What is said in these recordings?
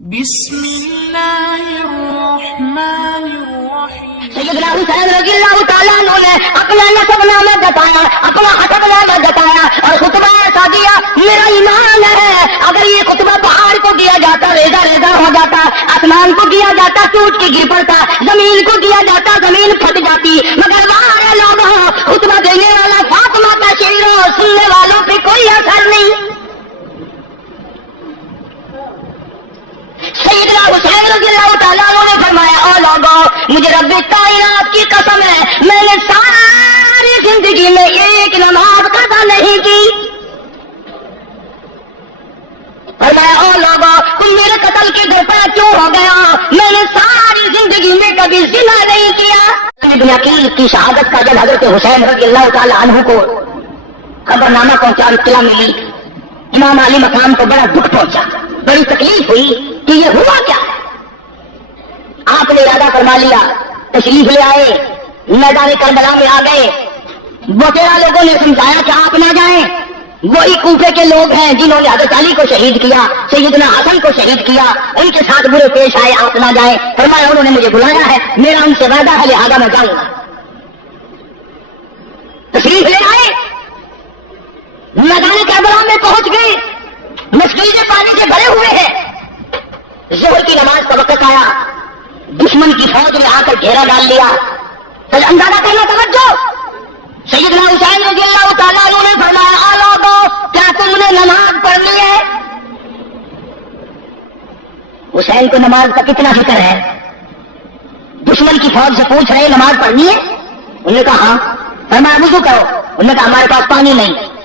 بسم اللہ الرحمن الرحیم۔ سیدنا حسین رضی اللہ تعالیٰ عنہ نے اپنا نسب نامہ جتایا، اپنا حسب نامہ جتایا اور خطبہ ایسا دیا، میرا ایمان ہے اگر یہ خطبہ پہاڑ کو دیا جاتا ریزہ ریزہ ہو جاتا، آسمان کو دیا جاتا ٹوٹ کے گر پڑتا، زمین کو دیا جاتا زمین پھٹ جاتی، مگر وہاں لوگوں خطبہ دینے والا فاطمہ کا شعر اور سننے والوں پہ کوئی اثر نہیں۔ سیدنا حسین رضی اللہ تعالیٰ عنہ نے فرمایا، او لوگوں مجھے رب کائنات کی قسم ہے میں نے ساری زندگی میں ایک نماز قضا نہیں کی۔ فرمایا، او لوگوں تم میرے قتل کے در پہ کیوں ہو گیا؟ میں نے ساری زندگی میں کبھی زنا نہیں کیا۔ ابن عقیل کی شہادت کا جب حضرت حسین رضی اللہ تعالیٰ عنہ کو خبرنامہ پہنچا، اطلاع ملی، امام علی مقام کو بڑا دکھ پہنچا، بڑی تکلیف ہوئی کہ یہ ہوا کیا ہے۔ آپ نے ارادہ فرما لیا، تشریف لے آئے، میدان کربلا میں آ گئے۔ بٹیرا لوگوں نے سمجھایا کہ آپ نہ جائیں، وہی کوفے کے لوگ ہیں جنہوں نے حضرت علی کو شہید کیا، سیدنا حسن کو شہید کیا، ان کے ساتھ برے پیش آئے، آپ نہ جائیں۔ فرمایا انہوں نے مجھے بلایا ہے، میرا ان سے وعدہ ہے لہذا میں جاؤں گا۔ تشریف لے آئے، میدان کربلا میں پہنچ گئے، مسجدیں پانی سے بھرے ہوئے ہیں، ظہر کی نماز کا وقت آیا، دشمن کی فوج نے آ کر گھیرا ڈال لیا۔ پھر اندازہ کرنا توجہ، سیدنا حسین رضی اللہ تعالیٰ عنہ نے فرمایا، آ لوگوں کیا تم نے نماز پڑھنی ہے؟ حسین کو نماز کا کتنا فکر ہے، دشمن کی فوج سے پوچھ رہے نماز پڑھنی ہے؟ انہوں نے کہا ہاں۔ فرمایا وضو کرو، انہوں نے کہا ہمارے پاس پانی نہیں۔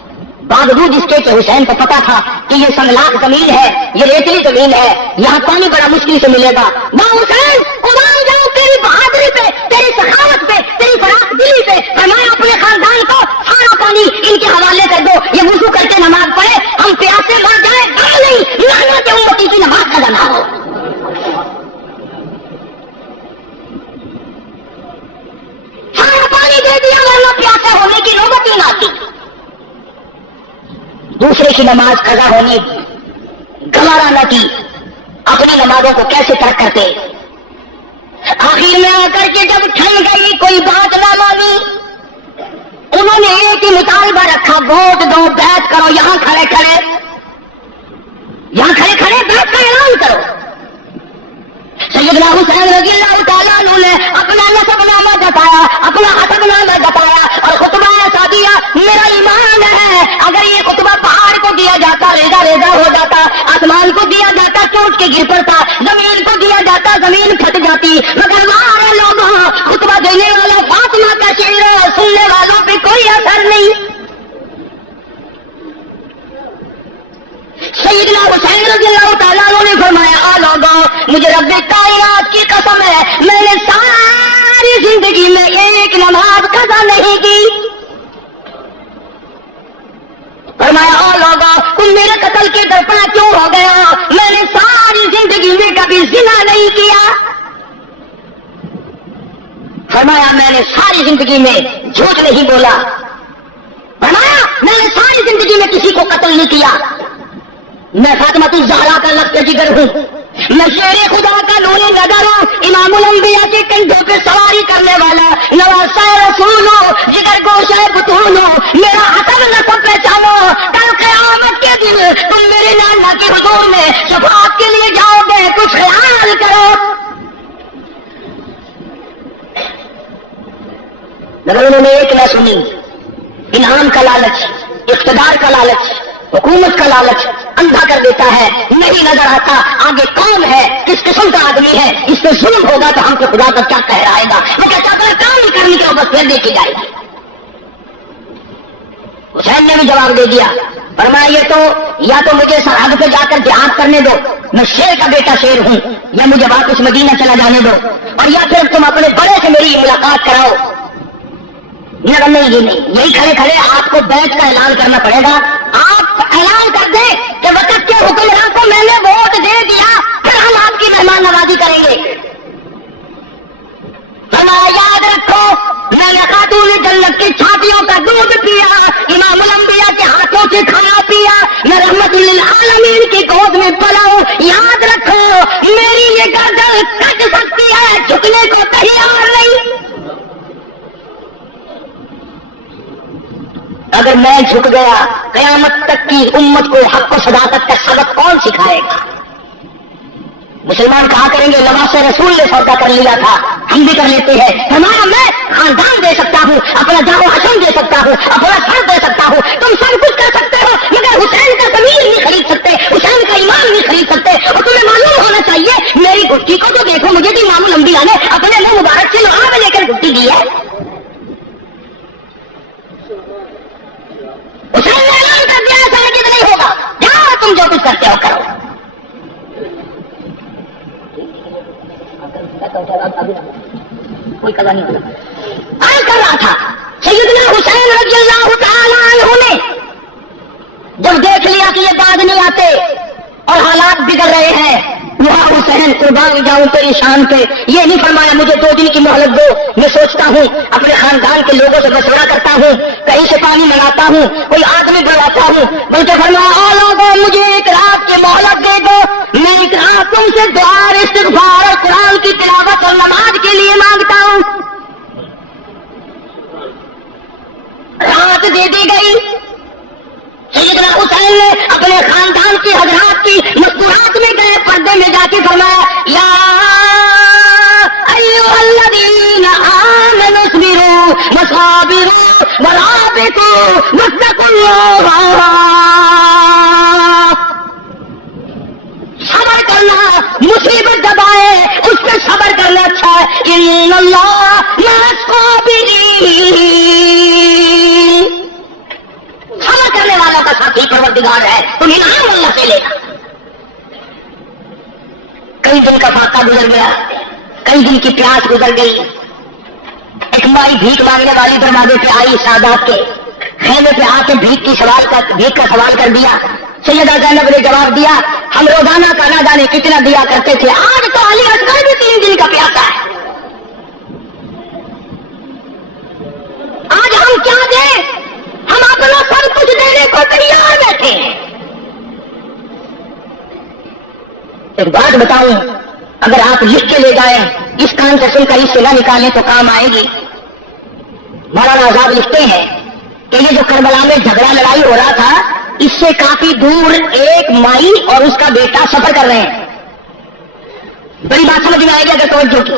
باوجود اس کے کہ حسین کو پتا تھا کہ یہ سنگلاخ زمین ہے، یہ ریتلی زمین ہے، یہاں پانی بڑا مشکل سے ملے گا۔ میں حسین قربان جاؤں تیری بہادری پہ، تیری سخاوت پہ، تیری فراخ دلی پہ، اور میں اپنے خاندان کو سارا پانی ان کے حوالے کر دو، یہ وضو کر کے نماز پڑھے، ہم پیاسے مر جائیں گا نہیں، لعنت امتی کی نماز کا نہ ہو۔ سارا پانی دے دیا ورنہ پیاسے ہونے کی نوبت ہی نہ آتی۔ دوسرے کی نماز قضا ہونے گوارا نہ کی، اپنی نمازوں کو کیسے ترک کرتے۔ آخر میں آ کر کے جب ٹھن گئی کوئی بات نہ مانی، انہوں نے ایک ہی مطالبہ رکھا، ووٹ دو، بیعت کرو، یہاں کھڑے کھڑے بیعت کا اعلان کرو۔ سیدنا حسین رضی اللہ تعالیٰ عنہ نے اپنا نسب نامہ جتایا، اپنا حسب نامہ جتایا اور خطبہ ایسا دیا، میرا ایمان ہے اگر یہ خطبہ پہاڑ کو دیا جاتا ریزہ ریزہ ہو جاتا، آسمان کو دیا جاتا ٹوٹ کے گر پڑتا، زمین کو دیا جاتا زمین پھٹ جاتی، مگر وہاں لوگوں خطبہ دینے والا فاطمہ کا شعر اور سننے والوں پہ کوئی اثر نہیں۔ سیدنا حسین رضی اللہ تعالیٰ عنہ نے فرمایا، آ لوگوں مجھے رب کائنات کی قسم ہے میں نے ساری زندگی میں ایک نماز قضا نہیں کی۔ فرمایا، او لوگوں تم میرے قتل کے در پہ کیوں ہو گیا؟ میں نے ساری زندگی میں کبھی زنا نہیں کیا۔ فرمایا میں نے ساری زندگی میں جھوٹ نہیں بولا۔ فرمایا میں نے ساری زندگی میں کسی کو قتل نہیں کیا۔ میں فاطمہ الزہرا کا لفظ جگر ہوں، میں شیر خدا کا نور نظر ہوں، امام الانبیاء کے کندھوں پہ سواری کرنے والا نواسہ رسول ہوں، جگر گوشہ بطون ہوں، میرا حسب نسب پہچانو، کل قیامت کے دن تم میرے نانا کے حضور میں شفاعت کے لیے جاؤ گے، کچھ خیال کرو۔ مگر انہوں نے ایک نہ سنی، انعام کا لالچ، اقتدار کا لالچ، حکومت کا لالچ اندھا کر دیتا ہے، نہیں نظر آتا آگے کون ہے، کس قسم کا آدمی ہے، اس پہ ظلم ہوگا تو ہم کو خدا کا کیا کہہ رہا ہے گا، وہ کہتا اگر کام ہی کرنے کے بس پھر دیکھی جائے گی۔ حسین نے بھی جواب دے دیا، فرمایا یہ تو یا تو مجھے سرحد پہ جا کر جہاد کرنے دو، میں شیر کا بیٹا شیر ہوں، یا مجھے واپس مدینہ چلا جانے دو، اور یا پھر تم اپنے بڑے سے میری ملاقات کراؤ۔ نہیں جی نہیں، یہی کھڑے کھڑے آپ کو بیعت کا اعلان کرنا پڑے گا، آپ اعلان کر دیں کہ وقت کے حکمران کو میں نے ووٹ دے دیا، پھر ہم آپ کی مہمان نوازی کریں گے۔ فرمایا یاد رکھو میں نے خاتون جنت کی چھاتیوں کا دودھ پیا، امام الانبیاء کے ہاتھوں سے کھانا پیا، میں رحمت للعالمین کی گود میں پلا ہوں، یاد رکھو میری یہ گردن کٹ سکتی ہے، جھکنے کو تیار نہیں۔ اگر میں جھک گیا، قیامت تک کی امت کو حق و صداقت کا سبق کون سکھائے گا؟ مسلمان کہا کریں گے لباس رسول نے سودا کر لیا تھا، ہم بھی کر لیتے ہیں۔ ہمارا میں خاندان دے سکتا ہوں، اپنا جاؤ حسن دے سکتا ہوں، اپنا سر دے سکتا ہوں، تم سب کچھ کر سکتے ہو، مگر حسین کا ضمیر نہیں خرید سکتے، حسین کا ایمان نہیں خرید سکتے۔ اور تمہیں معلوم ہونا چاہیے میری گھٹی کو تو دیکھو، مجھے بھی امام الانبیاء نے اپنے منہ مبارک سے لوہا میں لے کر گھٹی دی ہے۔ حسین نے اعلان کر دیا سرگز نہیں ہوگا، جاؤ تم جو کچھ کرتے ہو کرو۔ کوئی قضا نہیں ہوگا کر رہا تھا سیدنا حسین رضی اللہ تعالی عنہ نے جب دیکھ لیا کہ یہ باز نہیں آتے اور حالات بگڑ رہے ہیں، وہاں حسین قربان جاؤں تیری شان پہ، یہ نہیں فرمایا مجھے 2 دن کی مہلت دو، میں سوچتا ہوں، اپنے خاندان کے لوگوں سے مشورہ کرتا ہوں، کہیں سے پانی منگاتا ہوں، کوئی آدمی بلواتا ہوں، بلکہ فرمایا لوگوں مجھے 1 رات کی مہلت دے دو، میں 1 رات تم سے دعا استغفار اور قرآن کی تلاوت اور نماز کے لیے مانگتا ہوں۔ رات دے دی گئی، سیدنا حسین نے اپنے خاندان کی حضرات کی مستورات میں گئے، پردے میں جا کے فرمایا یا ایھا الذین آمنوا اصبروا وصابروا ورابطوا واتقوا اللہ۔ صبر کرنا، مصیبت جب آئے اس پہ صبر کرنا اچھا ہے، ان اللہ مع الصابرین، صبر کرنے والا کا ساتھی پروردگار ہے، تم انعام اللہ سے لینا۔ کئی دن کا فاقہ گزر گیا، کئی دن کی پیاس گزر گئی، ایک مائی بھیک مانگنے والی دروازے پہ آئی، سادات کے خیمے پہ آ کے بھیک کا سوال کر دیا۔ سیدہ زینب نے جواب دیا ہم روزانہ کا نہ جانے کتنا دیا کرتے تھے، آج تو علی اصغر بھی 3 دن کا پیاسا ہے، آج ہم کیا دیں؟ ہم اپنا سب کچھ دینے کو تیار بیٹھے ہیں۔ ایک بات بتاؤں، اگر آپ لکھ کے لے جائیں، اس کان سے سن کر اس سے نہ نکالیں تو کام آئے گی۔ مولانا آزاد لکھتے ہیں کہ یہ جو کربلا میں جھگڑا لڑائی ہو رہا تھا، اس سے کافی دور ایک مائی اور اس کا بیٹا سفر کر رہے ہیں۔ بڑی بات سمجھ میں آئے گی اگر توجہ کی۔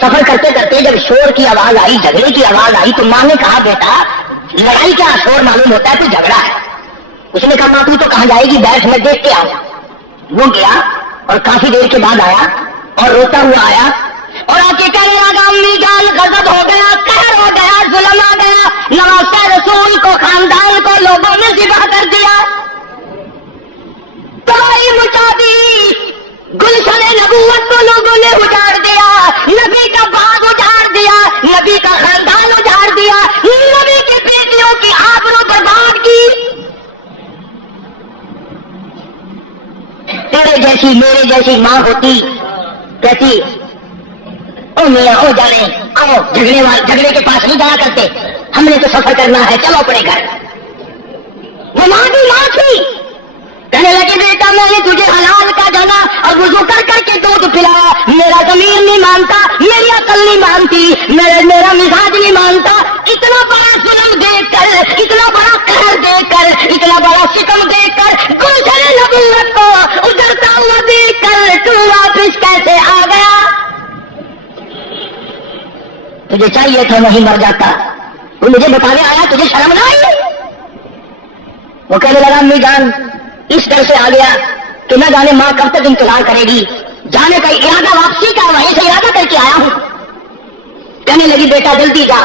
سفر کرتے کرتے جب شور کی آواز آئی، جھگڑے کی آواز آئی، تو ماں نے کہا بیٹا لڑائی کا شور معلوم ہوتا ہے، کوئی جھگڑا ہے۔ اس نے کہا ماں تو کہاں جائے گی، بیٹھ میں دیکھ کے آؤں۔ وہ گیا اور کافی دیر کے بعد آیا اور روتا ہوا آیا اور آ کے کہنے لگا امی جان غضب ہو گیا، قہر ہو گیا، ظلم آ گیا، نواسہ رسول کو، خاندان کو لوگوں نے ذبح کر دیا، تباہی مچا دی، گلشن نبوت کو لوگوں نے اجاڑ دیا، نبی کا باغ اجاڑ دیا، نبی کا خاندان اجاڑ دیا، نبی کی بیٹیوں کی آبرو برباد کی۔ تیرے جیسی میرے جیسی ماں ہوتی کہتی او میاں او جانے آؤ، جھگڑے کے پاس نہیں جایا کرتے، ہم نے تو سفر کرنا ہے، چلو اپنے گھر۔ وہ ماں بھی ماں تھی، کہنے لگے بیٹا میں نے تجھے حلال کا جانا اور وضو کر کر کے دودھ پلایا، میرا ضمیر نہیں مانتا، میری عقل نہیں مانتی، میرا مزاج نہیں مانتا، اتنا بڑا ظلم دیکھ کر، اتنا بڑا قہر دیکھ کر، اتنا بڑا ستم دیکھ کر، گلشن نبوت کو اجڑتا ہوا دیکھ کر تو واپس کیسے آ گیا؟ تجھے چاہیے تھا وہیں مر جاتا، تو مجھے بتانے آیا، تجھے شرم نہ آئی؟ وہ کہنے لگا امی جان اس ڈر سے آ گیا کہ نہ جانے ماں کب تک انتظار کرے گی، جانے کا ارادہ واپسی کا وہیں سے ارادہ کر کے آیا ہوں۔ کہنے لگی بیٹا جلدی جا،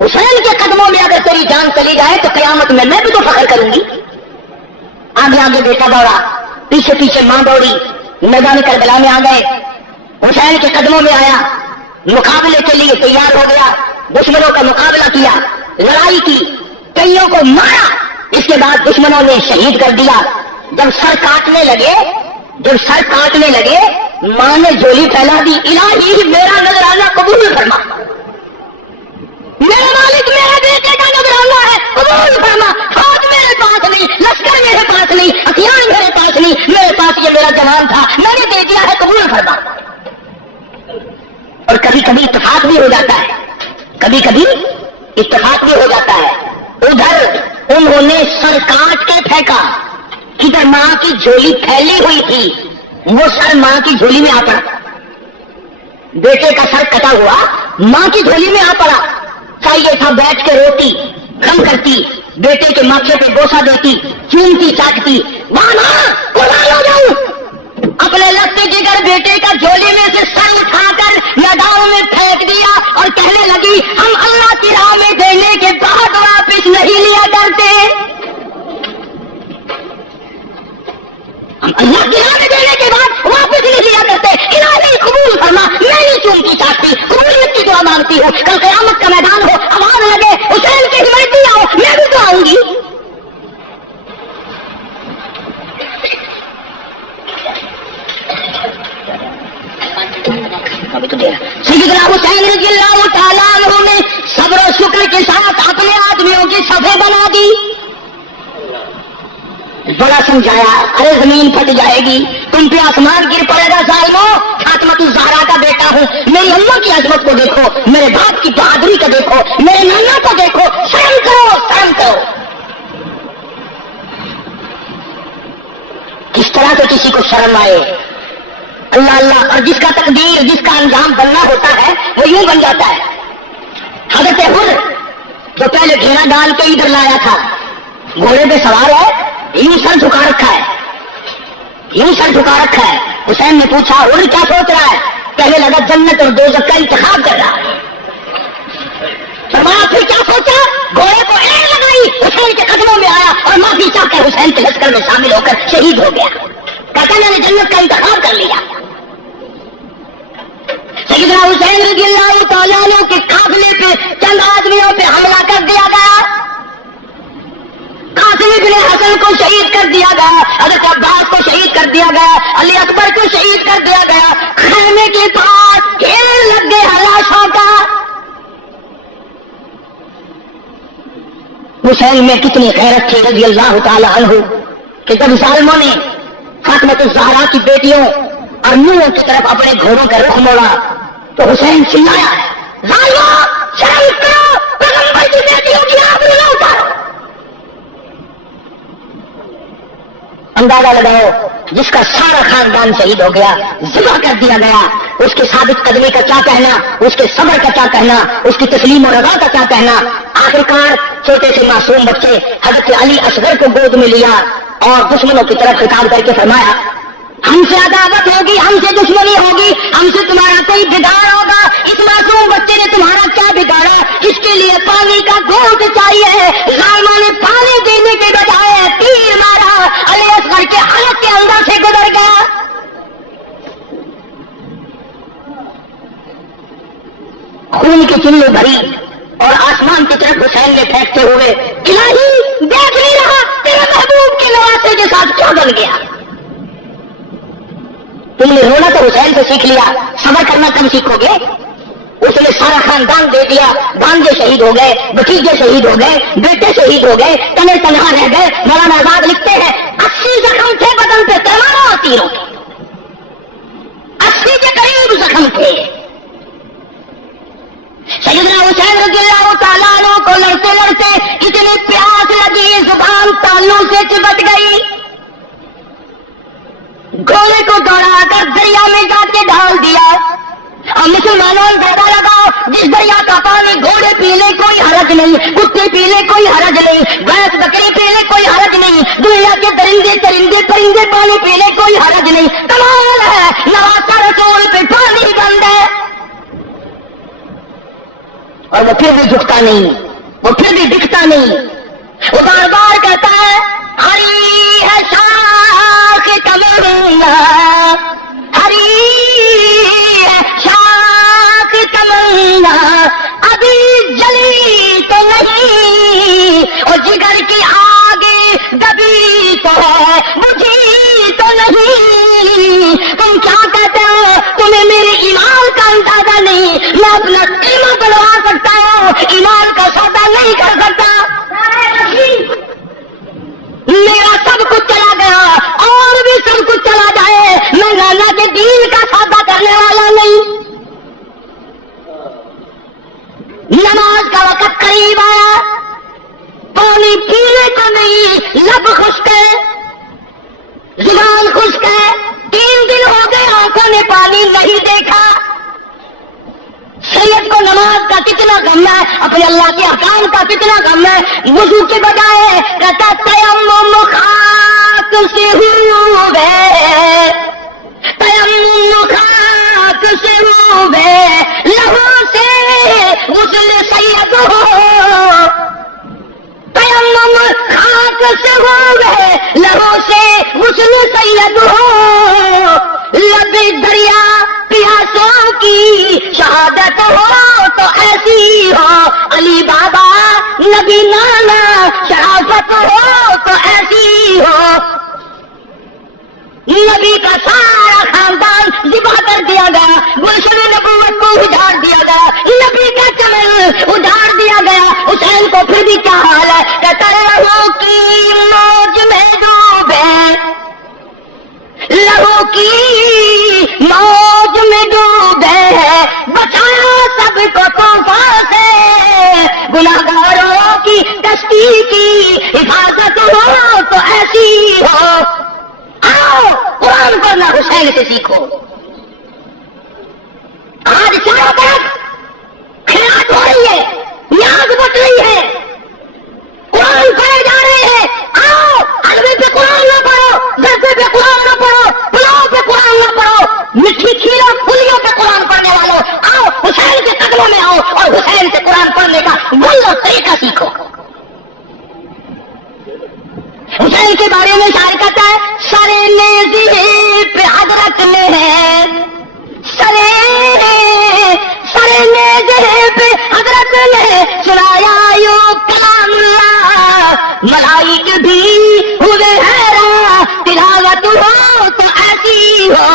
حسین کے قدموں میں اگر تیری جان چلی جائے تو قیامت میں بھی تو فخر کروں گی۔ آگے آگے بیٹا دوڑا، پیچھے پیچھے ماں دوڑی، میدان کربلا میں آ گئے، حسین کے قدموں میں آیا، مقابلے کے لیے تیار ہو گیا، دشمنوں کا مقابلہ کیا، لڑائی کی، کئیوں کو مارا، اس کے بعد دشمنوں نے شہید کر دیا۔ جب سر کاٹنے لگے ماں نے جھولی پھیلا دی، الہی میرا نذرانہ قبول فرما، میرا مالک میرے بیٹے کا نذرانہ ہے، قبول فرما، ہاتھ میرے پاس نہیں نہیں، لشکر میرے پاس نہیں، ہتھیار میرے پاس نہیں، میرے پاس یہ میرا جوان تھا، میں نے دے دیا ہے، قبول فرما۔ اور کبھی کبھی اتفاق بھی ہو جاتا ہے، کبھی کبھی اتفاق بھی ہو جاتا ہے۔ ادھر انہوں نے سر کاٹ کے پھینکا، ادھر ماں کی جھولی پھیلی ہوئی تھی، وہ سر ماں کی جھولی میں آ پڑا، بیٹے کا سر کٹا ہوا ماں کی جھولی میں آ پڑا۔ چاہیے تھا بیٹھ کے روتی، غم کرتی، بیٹے کے ماتھے پہ بوسہ دیتی، چومتی چاٹتی، مانا قربان ہو جاؤں۔ اپنے لگتے جگر بیٹے کا جھولی میں سے سر اٹھا کر میدان میں پھینک دیا اور کہنے لگی ہم اللہ کی راہ میں دینے کے بعد واپس نہیں لیا کرتے، ہم اللہ کی راہ میں دینے کے بعد واپس نہیں لیا کرتے، الہی قبول فرما، میں نہیں چومتی چاٹتی، قبولیت کی دعا مانگتی ہوں، کل قیامت کا میدان ہو، آواز لگے حسین کی ہمتی آؤ، میں بھی تو آؤں گی۔ سیدنا حسین رضی اللہ تعالیٰ عنہ نے صبر و شکر کے ساتھ اپنے آدمیوں کی صفیں بنا دی، بڑا سمجھایا، ارے زمین پھٹ جائے گی، تم پہ آسمان گر پڑے گا ظالمو، فاطمہ الزہرا کا بیٹا ہوں، میری اماں کی عظمت کو دیکھو، میرے باپ کی بہادری کو دیکھو، میرے نانا کو دیکھو، شرم کرو، شرم کرو۔ کس طرح سے کسی کو شرم آئے، اللہ اللہ، اور جس کا تقدیر، جس کا انجام بننا ہوتا ہے وہ یوں بن جاتا ہے۔ حضرت حر جو پہلے گھیرا ڈال کے ادھر لایا تھا، گھوڑے پہ سوار ہے، یوں سر جھکا رکھا ہے، یوں سر جھکا رکھا ہے۔ حسین نے پوچھا حر کیا سوچ رہا ہے؟ کہنے لگا جنت اور دوزخ کا انتخاب کر رہا ہے۔ فرمایا پھر کیا سوچا؟ گھوڑے کو ایڑ لگائی، حسین کے قدموں میں آیا اور معافی چاہ کر حسین کے لشکر میں شامل ہو کر شہید ہو گیا۔ کہتا میں نے جنت کا انتخاب کر لیا۔ سیدنا حسین رضی اللہ تعالیٰ عنہ کے قافلے پہ چند آدمیوں پہ حملہ کر دیا گیا، قاسم ابن حسن کو شہید کر دیا گیا، حضرت عباس کو شہید کر دیا گیا، علی اکبر کو شہید کر دیا گیا، خیمے کے پاس ڈھیر لگ گئے لاشوں کا۔ حسین میں کتنی غیرت تھی رضی اللہ تعالیٰ عنہ کہ جب ظالموں نے فاطمہ الزہرا کی بیٹیوں اور نوحوں کی طرف اپنے گھوڑوں کا رخ موڑا تو حسین چلایا ظالموں شرم کرو، پیغمبر کی بیٹیوں کی آبرو نہ اتارو۔ اندازہ لگاؤ جس کا سارا خاندان شہید ہو گیا، ذبح کر دیا گیا، اس کے ثابت قدمی کا کیا کہنا، اس کے صبر کا کیا کہنا، اس کی تسلیم و رضا کا کیا کہنا۔ آخرکار چھوٹے سے معصوم بچے حضرت علی اصغر کو گود میں لیا اور دشمنوں کی طرف خطاب کر کے فرمایا ہم سے عداوت ہوگی، ہم سے دشمنی ہوگی، ہم سے تمہارا کوئی بگاڑ ہوگا، اس معصوم بچے نے تمہارا کیا بگاڑا؟ اس کے لیے پانی کا گھونٹ چاہیے۔ ظالموں نے پانی دینے کے بجائے تیر مارا، علی اصغر کے حلق کے اندر سے گزر گیا۔ خون کی چنی بھری اور آسمان کی طرف حسین نے پھینکتے ہوئے الہی دیکھ نہیں رہا تیرے محبوب کے نواسے کے ساتھ کیا بن گیا۔ تم نے رونا تو حسین سے سیکھ لیا، صبر کرنا کم سیکھو گے؟ اس نے سارا خاندان دے دیا، بھانجے شہید ہو گئے، بھتیجے شہید ہو گئے، بیٹے شہید ہو گئے، تنے تنہا رہ گئے۔ مولانا آزاد لکھتے ہیں 80 زخم تھے بدن پہ تلواروں اور تیروں کے، 80 کے قریب زخم تھے۔ سیدنا حسین رضی اللہ تعالیٰ عنہ کو لڑتے لڑتے اتنی پیاس لگی، زبان تالوں سے چپٹ گئی، گھوڑے کو دوڑا کر دریا میں جا کے ڈال دیا۔ اور مسلمانوں اندازہ لگاؤ جس دریا کا پانی گھوڑے پی لے کوئی حرج نہیں، کتے پی لے کوئی حرج نہیں، بھینس بکری پی لے کوئی حرج نہیں، دنیا کے درندے چرندے پرندے پانی پی لے کوئی حرج نہیں۔ کمال ہے نواسا رسول پہ پانی بند ہے اور وہ پھر بھی جھکتا نہیں، وہ پھر بھی دکھتا نہیں، وہ بار بار کہتا ہے ہری ہے شاخ تمنا، ہری ہے شاخ تمنا، ابھی جلی تو نہیں، اور جگر کی آگ دبی تو ہے بجھی تو نہیں۔ تم کیا کہتے ہو؟ تمہیں میرے ایمان کا اندازہ نہیں، میں اپنا قیمت بڑھوا سکتا ہوں، ایمان کا سودا نہیں کر سکتا۔ دین کا سودا کرنے والا نہیں. نماز کا وقت قریب آیا, پانی پینے کو نہیں, لب خشک ہے, زبان خشک ہے, 3 دن ہو گئے آنکھوں نے پانی نہیں دیکھا. سید کو نماز کا کتنا غم ہے, اپنے اللہ کے احکام کا کتنا غم ہے. وضو کے بجائے کہتا تیمم خاک سے ہوئے, تیمم خاک سے ہوئے, لہو سے غسل سید ہو, تیمم خاک سے ہوئے, لہو سے غسل سید ہو. لب دریا پیاسوں کی شہادت ہو تو ایسی ہو, علی بابا نبی نانا شرافت ہو تو ایسی ہو. نبی کا سارا خاندان ذبح کر دیا گیا, گلشن نبوت کو اجاڑ دیا گیا, نبی کا چمن اجاڑ دیا گیا. حسین کو پھر بھی کیا حال ہے, کہتا لہو کی موج میں ڈوبے, لہو کی موج میں ڈوبے, بچایا سب کو طوفان سے, گناہگاروں کی کشتی کی حفاظت ہو تو ایسی ہو. آؤ قرآن پڑھنا حسین سے سیکھو. آج چاروں طرف خیرات ہو رہی ہے, نیاز بٹ رہی ہے, قرآن پڑھے جا رہے ہیں. آؤ حلوے پہ قرآن نہ پڑھو, گردے پہ قرآن نہ پڑھو, پلاؤ پہ قرآن نہ پڑھو, مٹھی کھیروں پھلیوں پہ قرآن پڑھنے والوں, آؤ حسین کے قدموں میں آؤ اور حسین سے قرآن پڑھنے کا وہ طریقہ سیکھو. حسین کے بارے میں شاعر کہتا ہے, سرے نیزے پہ حضرت نے ہے, سرے نیزے پہ حضرت نے سنایا یوں کلام اللہ, ملائک بھی ہوئے حیران, تلاوت ہو تو ایسی ہو.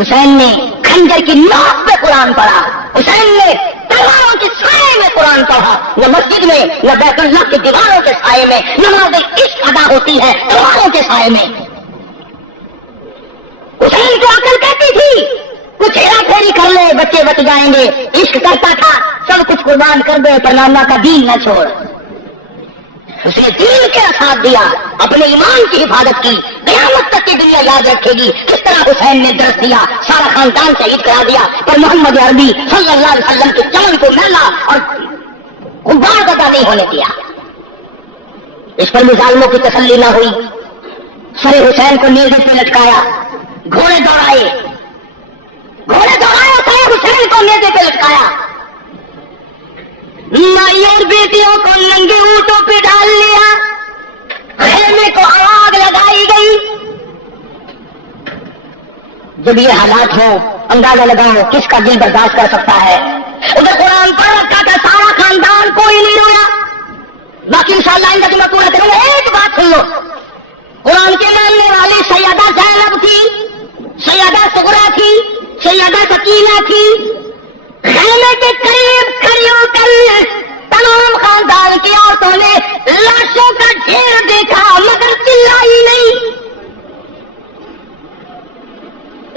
حسین نے خنجر کی نوک پہ قرآن پڑھا, حسین نے تلواروں کے سائے میں قرآن پڑھا. نہ مسجد میں نہ بیت اللہ کی دیواروں کے سائے میں نماز عشق ادا ہوتی ہے تلواروں کے سائے میں. حسین کو عقل کہتی تھی کچھ ہیرا پھیری کر لے بچے بچ جائیں گے, عشق کرتا تھا سب کچھ قربان کر دے پر نانا کا دین نہ چھوڑ. اس نے دین کا ساتھ دیا, اپنے ایمان کی حفاظت کی, قیامت تک کی دنیا یاد رکھے گی کس طرح حسین نے درس دیا, سارا خاندان شہید کرا دیا, پر محمد عربی صلی اللہ علیہ وسلم کے چمن کو میلا اور غبار پیدا نہیں ہونے دیا. اس پر بھی ظالموں کی تسلی نہ ہوئی, سر حسین کو نیزے پہ لٹکایا, گھوڑے دوڑائے, سر حسین کو نیزے پہ لٹکایا, مائی اور بیٹیوں کو ننگے اونٹوں پہ ڈال لیا, خیمے کو آگ لگائی گئی. جب یہ حالات ہو اندازہ لگاؤ کس کا دل برداشت کر سکتا ہے. ادھر قرآن پڑھ رکھا تھا سارا خاندان, کوئی نہیں رویا. باقی انشاءاللہ ان کا میں پورا کروں گا. ایک بات سن لو, قرآن کے ماننے والی سیدہ زینب تھی, سیدہ صغرا تھی, سیدہ سکینہ تھی. خیمے کے قریب کھڑی ہو کر تمام خاندان کی عورتوں نے لاشوں کا ڈھیر دیکھا مگر چلائی نہیں.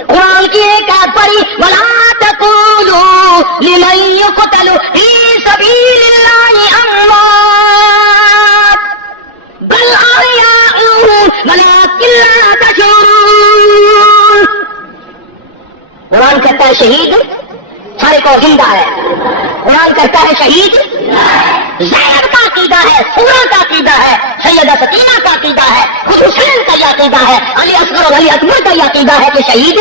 قرآن کی ایک آیت پڑھی, وَلَا تَقُولُوا لِمَن يُقْتَلُ فِي سَبِيلِ اللَّهِ أَمْوَاتٌ بَلْ أَحْيَاءٌ وَلَٰكِن لَّا تَشْعُرُونَ. قرآن کہتا ہے شہید سارے کو زندہ ہے, قرآن کہتا ہے شہید زینب کا عقیدہ ہے, سورہ کا عقیدہ ہے, سیدہ سکینہ کا عقیدہ ہے, خود حسین کا یہ عقیدہ ہے, علی اصغر اور علی اکبر کا یہ عقیدہ ہے کہ شہید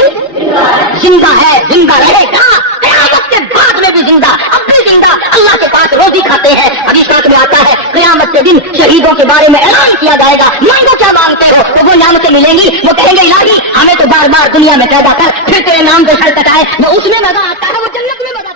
زندہ ہے, زندہ رہے گا, قیامت کے بعد میں بھی زندہ, اب بھی زندہ, اللہ کے پاس روزی کھاتے ہیں. حدیث میں آتا ہے قیامت کے دن شہیدوں کے بارے میں اعلان کیا جائے گا, مانگو کیا مانگتے ہو, تو وہ نعمتیں ملیں گی. وہ کہیں گے الہی ہمیں تو بار بار دنیا میں پیدا کر, پھر تیرے نام پہ سر کٹائے, وہ اس میں مزہ آتا ہے, وہ جنت میں مزہ